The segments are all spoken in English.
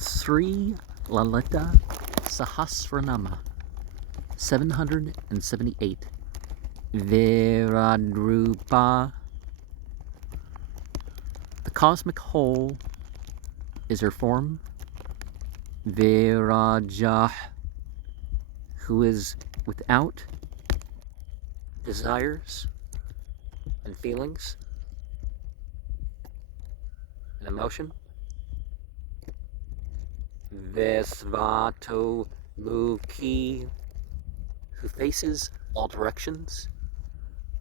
Sri Lalita Sahasranama 778 Viradrupa. The cosmic whole is her form. Virajah, who is without desires and feelings and emotion. Vesvato Luki, who faces all directions.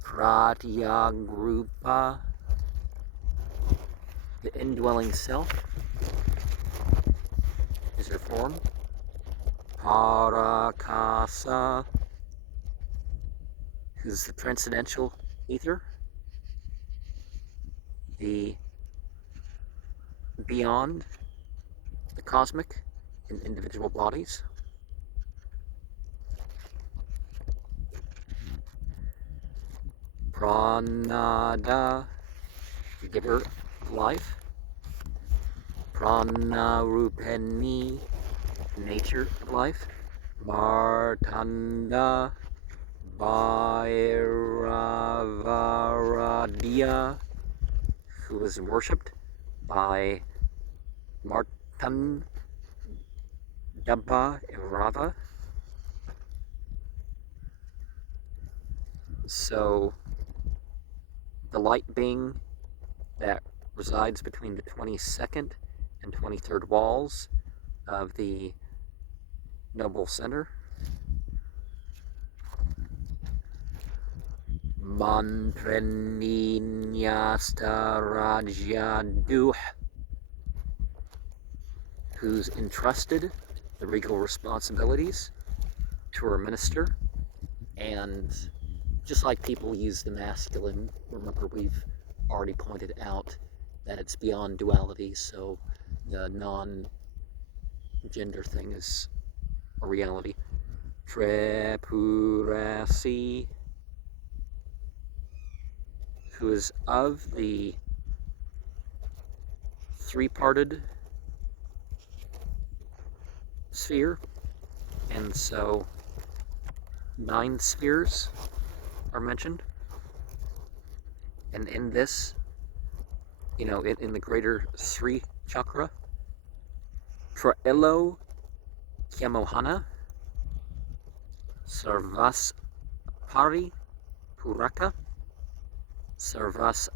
Pratyagrupa, the indwelling self, is her form. Parakasa, who's the transcendental ether, the beyond the cosmic in individual bodies. Pranada, the giver of life. Pranarupeni, nature of life. Martanda, Bhairavaradya, who is worshipped by Martanda Rava. So the light being that resides between the 22nd and 23rd walls of the noble center. Mantreninyastarajaduh, who's entrusted the regal responsibilities to her minister. And just like people use the masculine, remember we've already pointed out that it's beyond duality, so the non-gender thing is a reality. Tripurasi, who is of the three-parted sphere, and so 9 spheres are mentioned. And in this, in the greater Sri chakra, Traelo Kyamohana, Sarvas Pari Puraka, Sarvas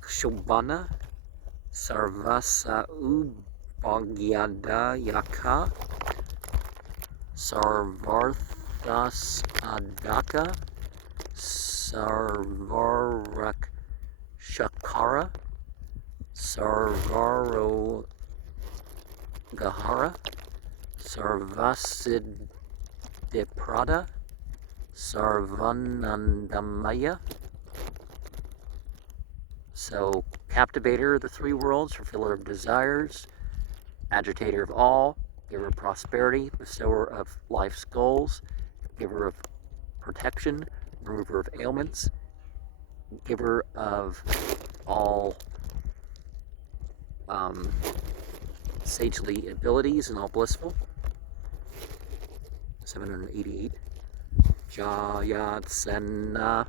Kshobana, Sarvasa Ubhagyada Yaka, Sarvarthas Adaka, Sarvarak Shakara, Sarvaro Gahara, Sarvasiddhiprada, Sarvanandamaya. So, captivator of the 3 worlds, fulfiller of desires, agitator of all, giver of prosperity, bestower of life's goals, giver of protection, remover of ailments, giver of all sagely abilities and all blissful. 788. Jayatsena,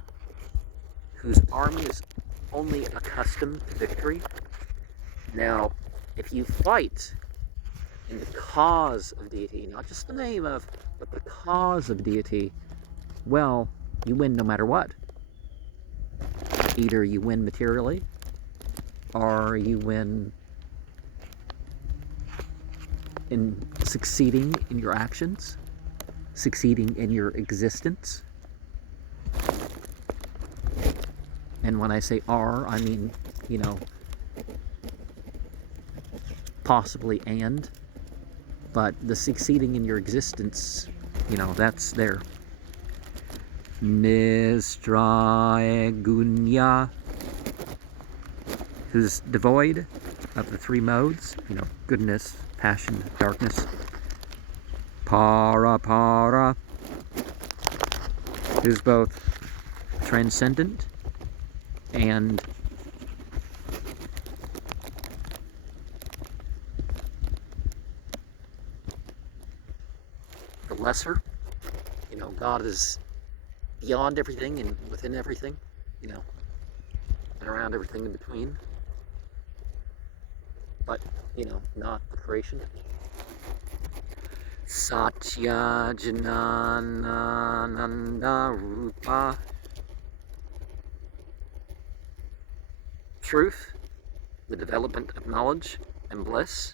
whose army is only accustomed to victory. Now, if you fight in the cause of deity, not just the name of, but the cause of deity, well, you win no matter what. Either you win materially, or you win in succeeding in your actions, succeeding in your existence. And when I say are, I mean, possibly and, but the succeeding in your existence, that's there. Nistraegunya, who's devoid of the 3 modes, goodness, passion, darkness. Para, who's both transcendent and lesser. You know, God is beyond everything and within everything, you know, and around everything in between. But, you know, not the creation. Satya Jnanananda Rupa. Truth, the development of knowledge and bliss,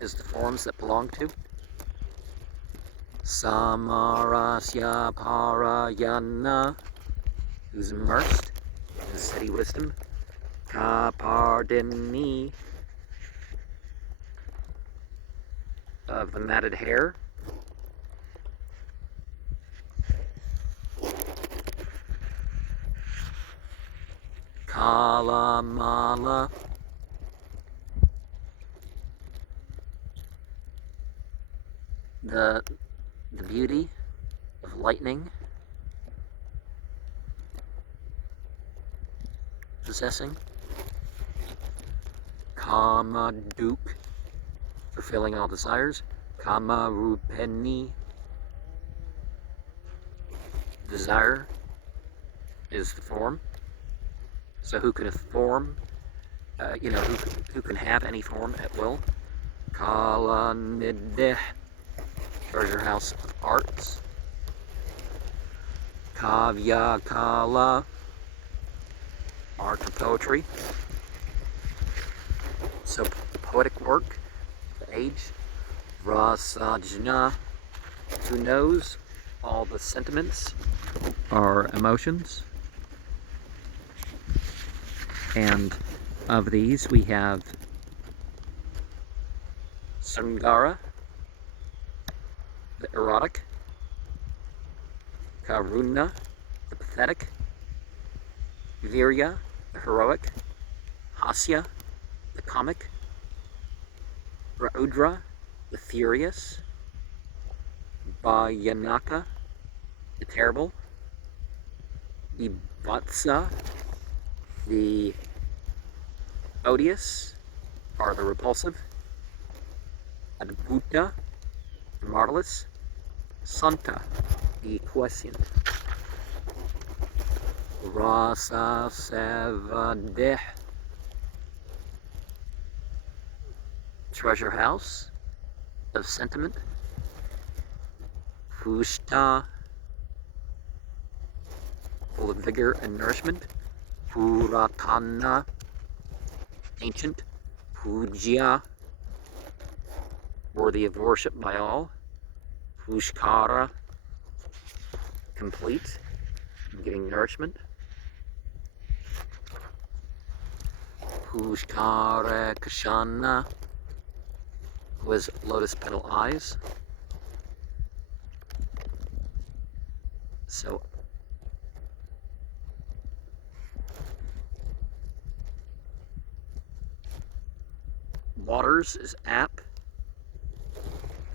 is the forms that belong to. Samarasya Parayana, who's immersed in steady wisdom. Kapardini, of the matted hair. Kalamala, the beauty of lightning possessing. Kamaduk, fulfilling all desires. Kamarupeni, desire is the form. So who can form, you know, who can have any form at will? Kalanideh, treasure house of arts. Kavya Kala, art of poetry. So poetic work, the age. Rasajna, who knows all the sentiments or emotions. And of these we have Sangara, the erotic. Karuna, the pathetic. Virya, the heroic. Hasya, the comic. Raudra, the furious. Bhayanaka, the terrible. Vivatsa, the odious, or the repulsive. Adbhuta, the marvelous. Santa, the quiescent. Rasa Sevadeh, treasure house of sentiment. Pushta, full of vigor and nourishment. Puratana, ancient. Pujya, worthy of worship by all. Pushkara, complete, giving nourishment. Pushkara Kashana, who has lotus petal eyes. So, waters is Ap.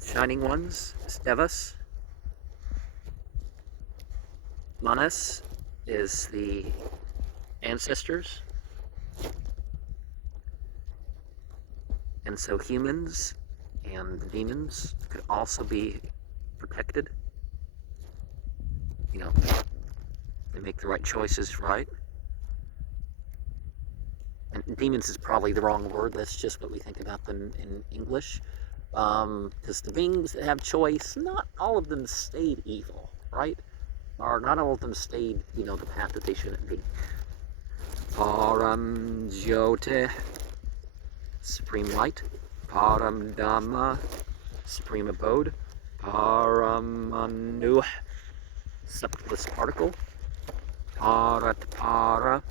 Shining ones is Devas. Manas is the ancestors. And so humans and the demons could also be protected. You know, they make the right choices, right? And demons is probably the wrong word. That's just what we think about them in English. Because the beings that have choice, not all of them stayed evil, right? Or not all of them stayed, you know, the path that they shouldn't be. Param Jyote, supreme light. Param Dhamma, supreme abode. Paramanu, subtlest particle. Paratpara,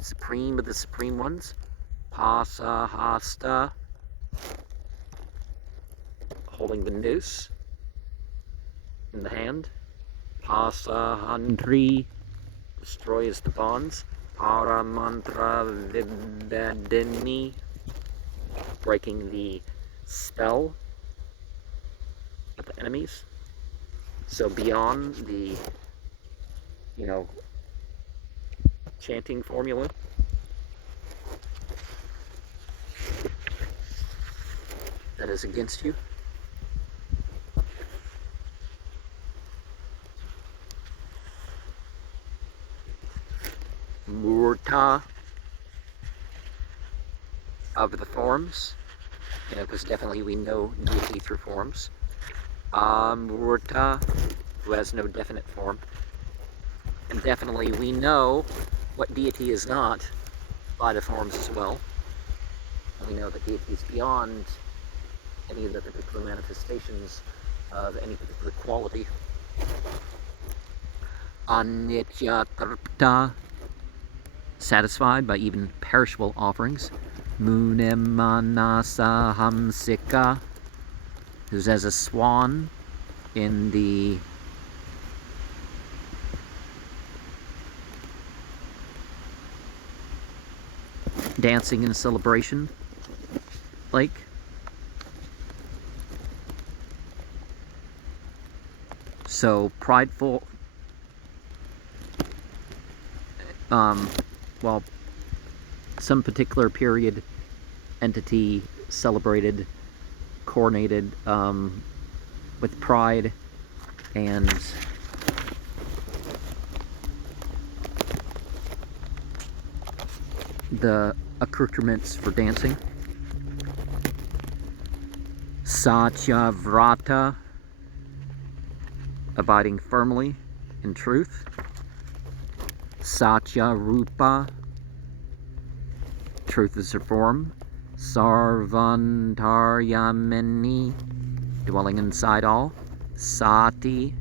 supreme of the supreme ones. Pasahasta, holding the noose in the hand. Pasahantri, destroys the bonds. Paramantra Vibhadini, breaking the spell of the enemies. So beyond the, you know, chanting formula, that is against you. of the forms, because definitely we know deity through forms. Amurta, who has no definite form. And definitely we know what deity is not by the forms as well. And we know that deity is beyond any of the particular manifestations of any particular quality. Anitya Tripta, satisfied by even perishable offerings. Munemanasa Hamsika, who's as a swan in the dancing and celebration lake. So prideful, well, some particular period entity celebrated, coronated with pride and the accoutrements for dancing. Satyavrata, abiding firmly in truth. Satyarupa, truth is her form. Sarvantaryamini, dwelling inside all. Sati,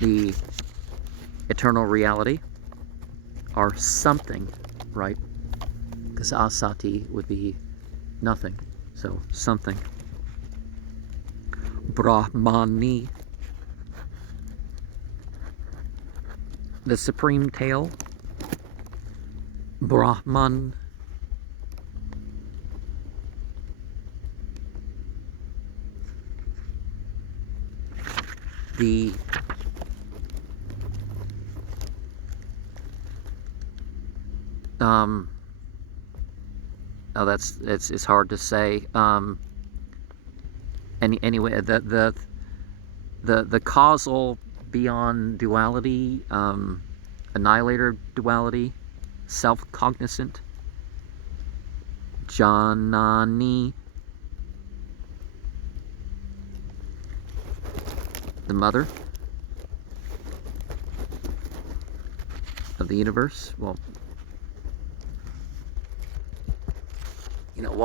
the eternal reality, or something, right? Because asati would be nothing, so something. Brahmani, the supreme tail. Brahman, the it's hard to say. Anyway, the causal beyond duality, annihilator duality, self-cognizant. Janani, the mother of the universe. Well,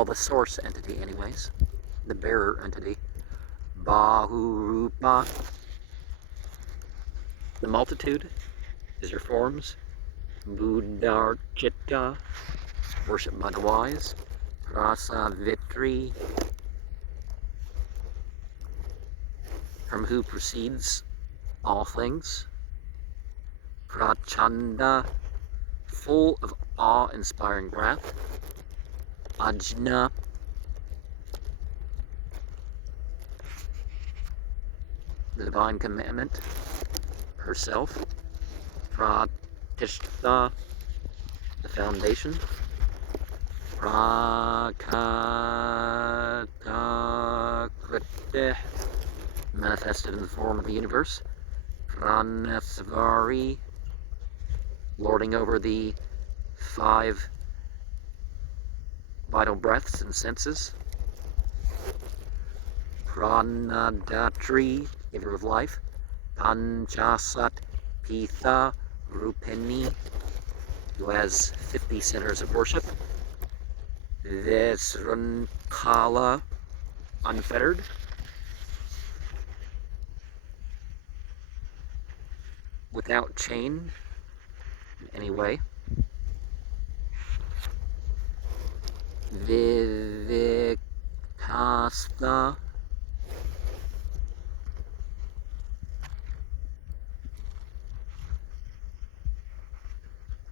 the source entity anyways, the bearer entity. Bahurupa, the multitude is your forms. Buddharchitta, worship by the wise. Prasavitri, from who proceeds all things. Prachanda, full of awe-inspiring wrath. Ajna, the divine commandment herself. Pratishtha, the foundation. Prakatakriti, manifested in the form of the universe. Pranasvari, lording over the 5 vital breaths and senses. Pranadatri, giver of life. Panchasat Pitha Rupini, who has 50 centers of worship. Vesrankala, unfettered. Without chain in any way. Vivikastha,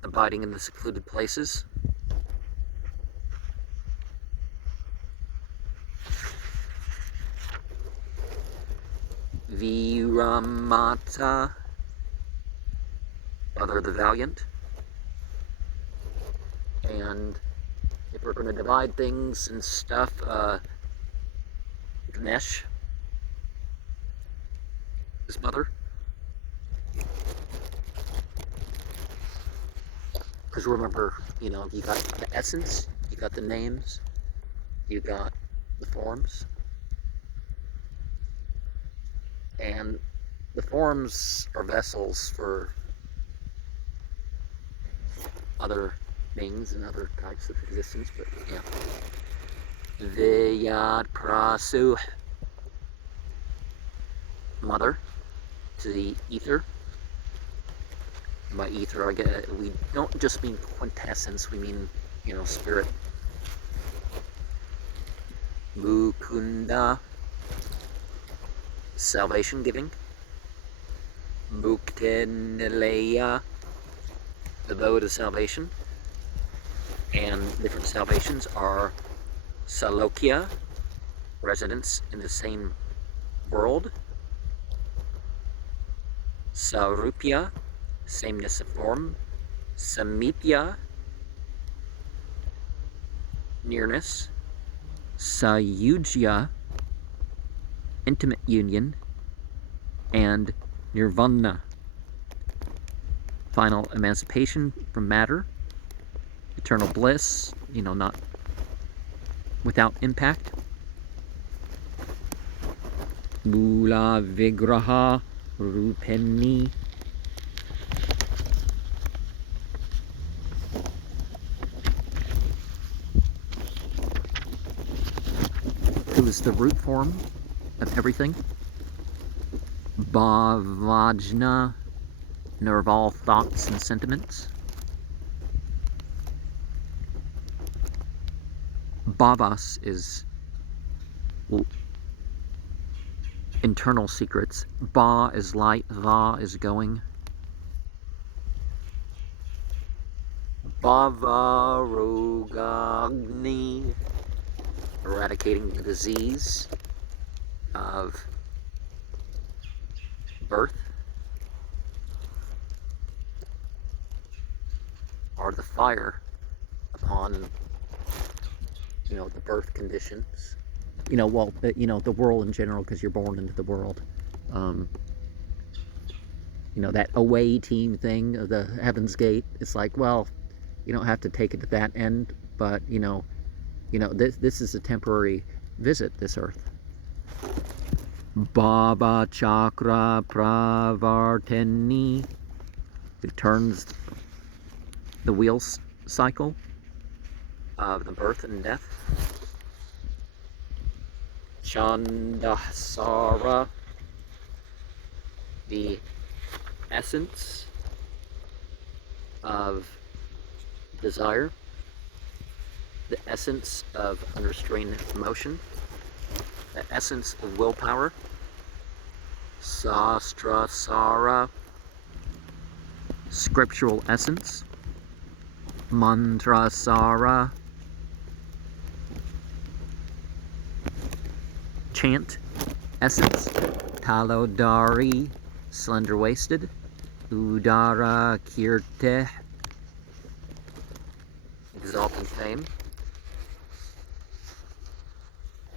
abiding in the secluded places. Viramata, mother of the valiant. And if we're going to divide things and stuff, Ganesh, his mother. Because remember, you got the essence, you got the names, you got the forms, and the forms are vessels for other things and other types of existence, but yeah. Vyat prasu, mother, to the ether. By ether, we don't just mean quintessence, we mean, spirit. Mukunda, salvation giving. Mukteneleya, the abode of salvation. And different salvations are Salokya, residence in the same world. Sarupya, sameness of form. Samipya, nearness. Sayujya, intimate union. And Nirvana, final emancipation from matter. Eternal bliss, not without impact. Mula Vigraha Rupeni. Who is the root form of everything. Bhavajna, nerve all thoughts and sentiments. Bhavas is internal secrets. Ba is light, Va is going. Bhavarogagni, eradicating the disease of birth, or the fire upon the birth conditions. The world in general, because you're born into the world. That away team thing of the Heaven's Gate. It's like, well, you don't have to take it to that end, but this is a temporary visit, this earth. Baba Chakra Pravarteni, it turns the wheel cycle of the birth and death. Chandasara, the essence of desire, the essence of unrestrained emotion, the essence of willpower. Sastrasara, scriptural essence. Mantrasara, chant essence. Talodari, slender-waisted. Udara kirte, exalting fame.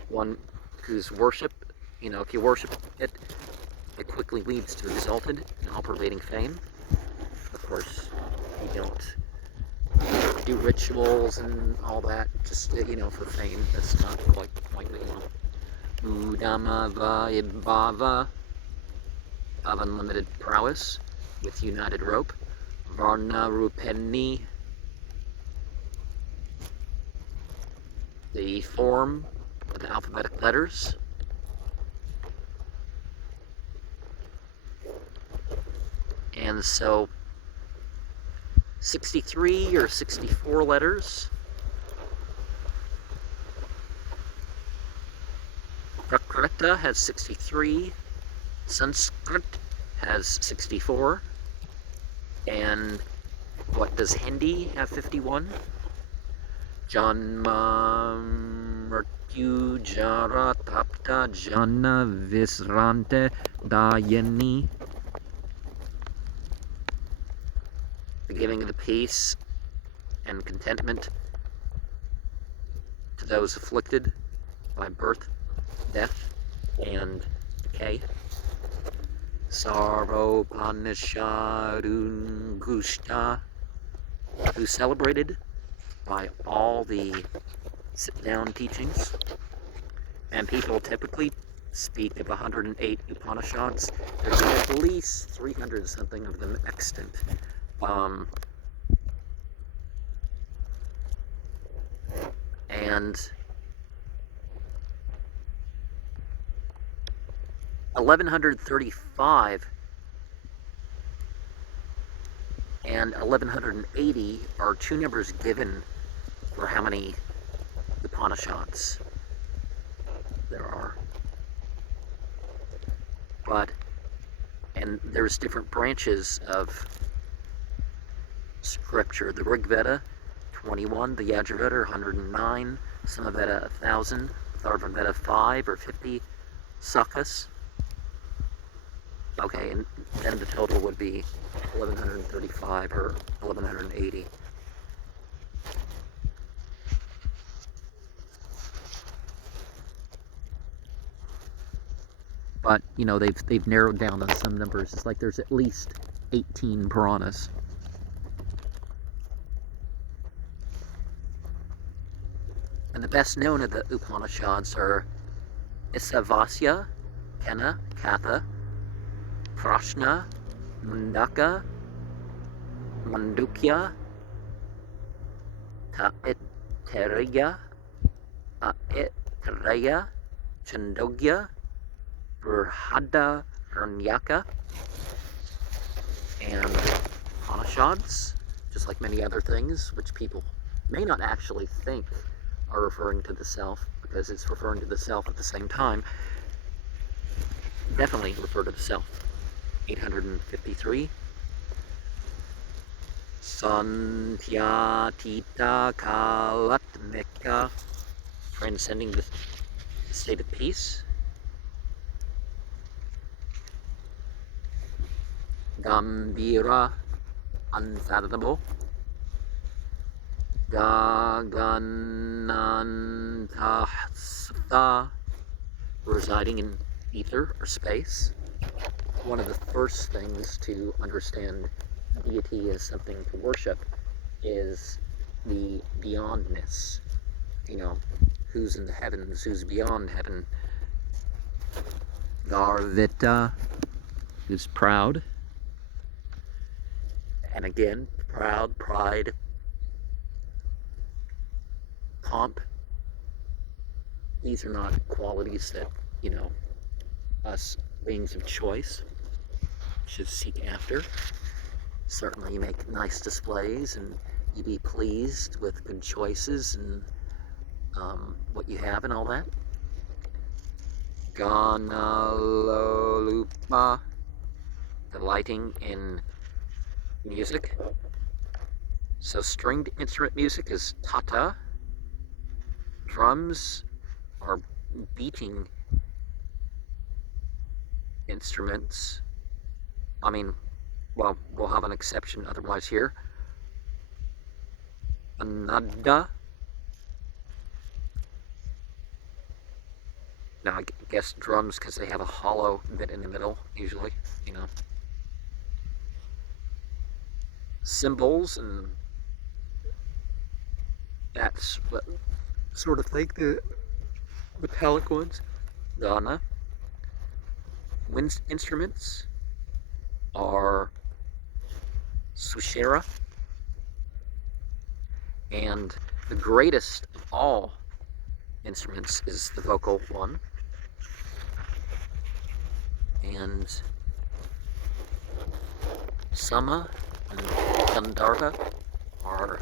One whose worship, if you worship it, it quickly leads to exalted and all-pervading fame. Of course, you don't do rituals and all that just, for fame. That's not quite the point, Udama Vaibhava, of unlimited prowess with united rope. Varna Rupeni, the form of the alphabetic letters. And so 63 or 64 letters. Prakrita has 63. Sanskrit has 64. And what does Hindi have? 51. Janma Mrityu Jara Tapta Jana Visrante Dayani. The giving of the peace and contentment to those afflicted by birth, death, and decay. Sarvopanishadungushta, who's celebrated by all the sit-down teachings, and people typically speak of 108 Upanishads. There's at least 300 something of them extant. And 1135 and 1180 are two numbers given for how many Upanishads there are. And there's different branches of scripture. The Rig Veda, 21, the Yajurveda, 109, Samaveda, 1,000, Atharvaveda, 5 or 50 sakas. Okay, and then the total would be 1135 or 1180. But, you know, they've narrowed down on some numbers. It's like there's at least 18 Puranas. And the best known of the Upanishads are Isavasya, Kena, Katha, Prashna, Mundaka, Mandukya, Taitiriya, Aitreya, Chandogya, Brihada Hiranyaka, and Upanishads, just like many other things, which people may not actually think are referring to the self, because it's referring to the self at the same time, definitely refer to the self. 853. Santyatita Kalatmika, transcending the state of peace. Gambira, unfathomable. Gaganantahsatha, residing in ether or space. One of the first things to understand deity as something to worship is the beyondness. You know, who's in the heavens, who's beyond heaven. Garvita, who's proud. And again, proud, pride, pomp. These are not qualities that, you know, us beings of choice should seek after. Certainly you make nice displays and you be pleased with good choices and what you have and all that. Ganalolupa, delighting in music. So stringed instrument music is tata. Drums are beating instruments. I mean, well, we'll have an exception otherwise here. Anada. Now, I guess drums, because they have a hollow bit in the middle, usually, you know. Cymbals and that's what sort of like the metallic ones. Dana. Wind instruments are Sushera, and the greatest of all instruments is the vocal one. And Sama and Gandharva are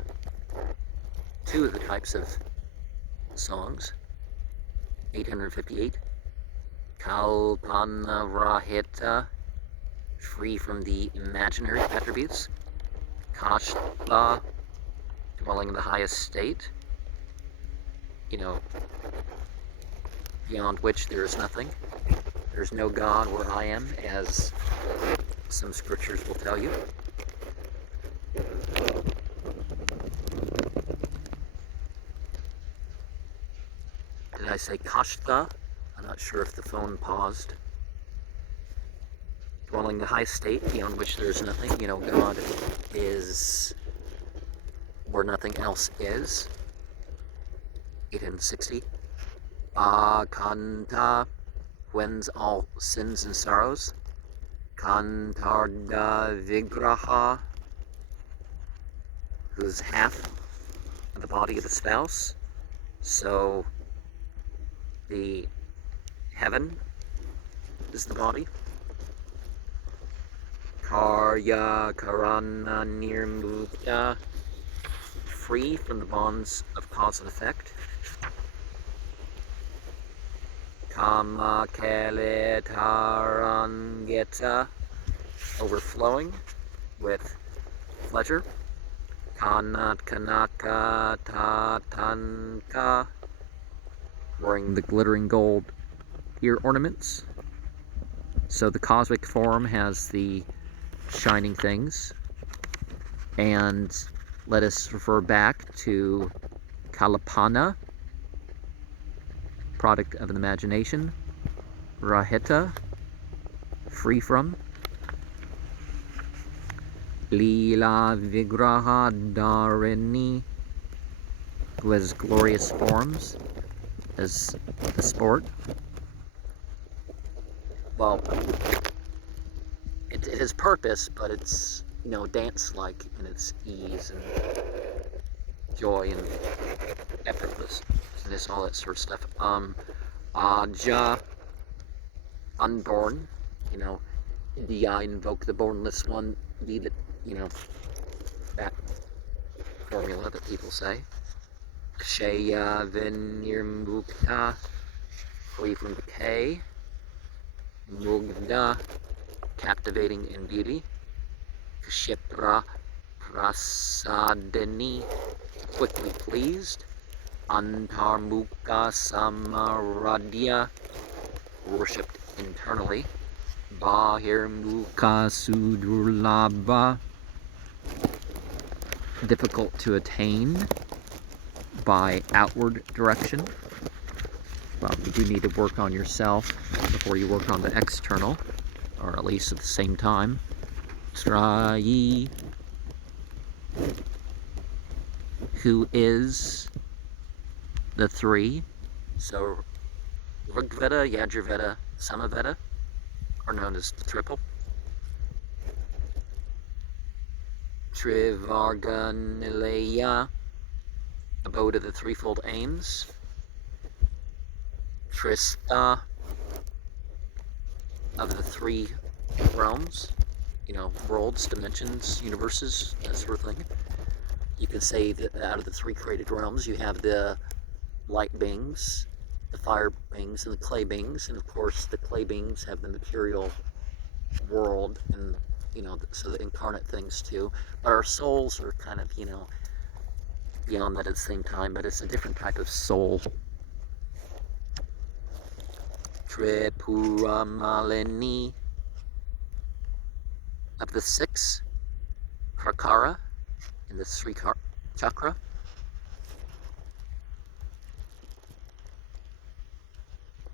two of the types of songs. 858. Kalpanarahita, free from the imaginary attributes. Kashla, dwelling in the highest state, you know, beyond which there is nothing. There's no God where I am, as some scriptures will tell you. Did I say Kashta? I'm not sure if the phone paused. Dwelling the high state beyond which there is nothing. You know, God is where nothing else is. 860. Akanta, whence all sins and sorrows. Kantarda Vigraha, who's half of the body of the spouse. So the heaven is the body. Karya Karana Nirmukta, free from the bonds of cause and effect. Kama Kele Tarangeta, overflowing with pleasure. Kanat Kanaka Tatanka, wearing the glittering gold ear ornaments. So the cosmic form has the shining things. And let us refer back to Kalapana, product of an imagination. Rahita, free from. Leela Vigraha Dharini, who has glorious forms as the sport. Well, it has purpose, but it's, dance-like in its ease and joy and effortlessness, all that sort of stuff. Aja, unborn, the I invoke the bornless one, be that, that formula that people say. Kshaya Vinirmukta, free from decay. Mugda, captivating in beauty. Kshipra Prasadini, quickly pleased. Antarmukha Samaradya, worshipped internally. Bahirmukha Sudurlabha, difficult to attain by outward direction. Well, you do need to work on yourself before you work on the external, or at least at the same time. Trayi, who is the three. So Rigveda, Yajurveda, Samaveda are known as the triple. Trivarga Nileya, abode of the threefold aims. Trista, of the three realms, worlds, dimensions, universes, that sort of thing. You can say that out of the three created realms, you have the light beings, the fire beings, and the clay beings, and of course the clay beings have the material world, and so the incarnate things too. But our souls are kind of, beyond that at the same time, but it's a different type of soul. Tripura Malini, of the six, Prakara, in the Sri Chakra.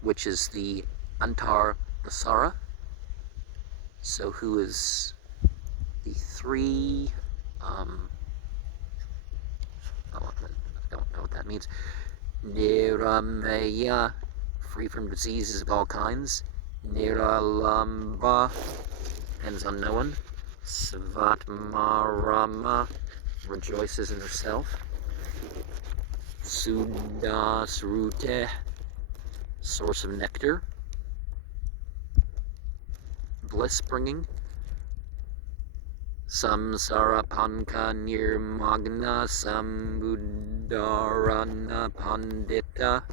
Which is the Antar Dasara. So who is the three, I don't know what that means. Nirameya, free from diseases of all kinds. Niralamba, ends unknown. Svatmarama, rejoices in herself. Sudasrute, source of nectar. Bliss bringing. Samsarapanka nirmagna sambuddharana pandita,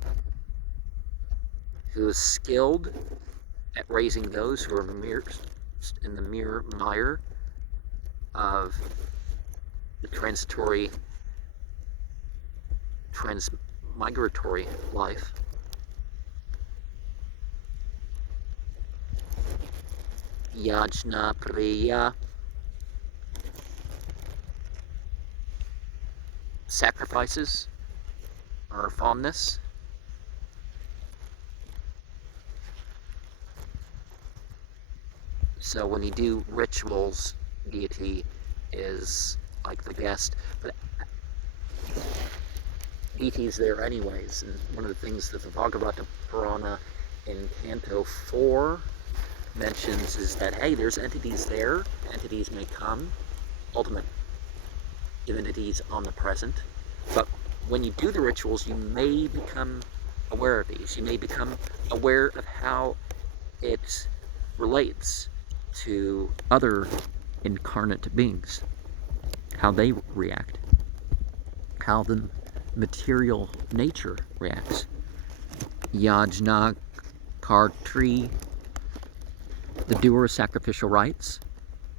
who is skilled at raising those who are in the mere mire of the transmigratory life. Yajna Priya, sacrifices or fondness. So when you do rituals, deity is like the guest, but ET's there anyways. And one of the things that the Bhagavata Purana in Canto 4 mentions is that, hey, there's entities there. Entities may come. Ultimate divinities omnipresent. But when you do the rituals, you may become aware of these. You may become aware of how it relates to other incarnate beings, how they react, how the material nature reacts. Yajna Kartri, the doer of sacrificial rites.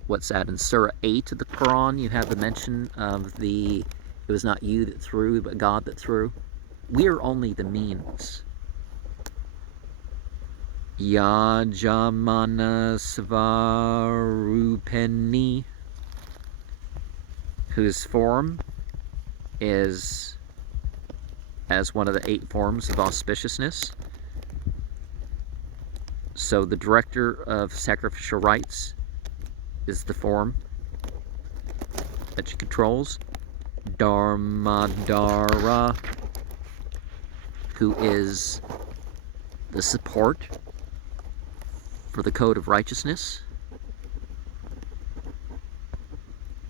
What's that? In Surah 8 of the Quran, you have the mention of it was not you that threw, but God that threw. We are only the means. Yajamana Svarupeni, whose form is as one of the 8 forms of auspiciousness. So the director of sacrificial rites is the form that she controls. Dharmadara, who is the support for the code of righteousness.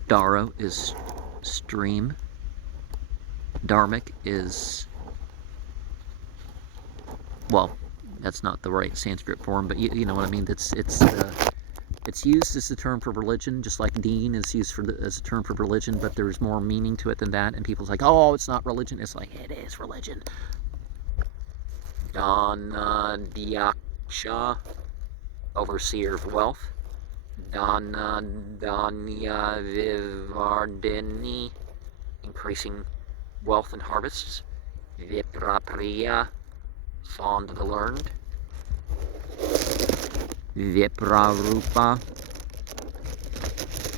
Dara is stream. Dharmic is, well, that's not the right Sanskrit form, but you know what I mean. It's used as a term for religion, just like deen is used as a term for religion, but there's more meaning to it than that. And people's like, oh, it's not religion. It's like, it is religion. Dhanadyaksha, overseer of wealth. Dhanya Vivardini, increasing wealth and harvests. Viprapriya, fond of the learned. Viprarupa,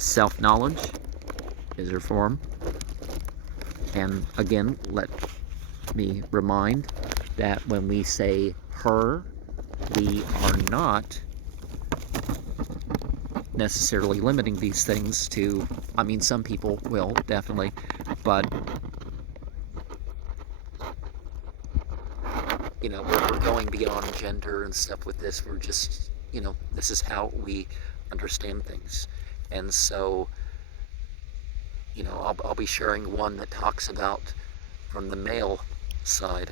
self-knowledge is her form. And again, let me remind that when we say her, we are not necessarily limiting these things to, I mean, some people will, definitely, but, you know, we're going beyond gender and stuff with this. We're just, you know, this is how we understand things. And so, you know, I'll be sharing one that talks about from the male side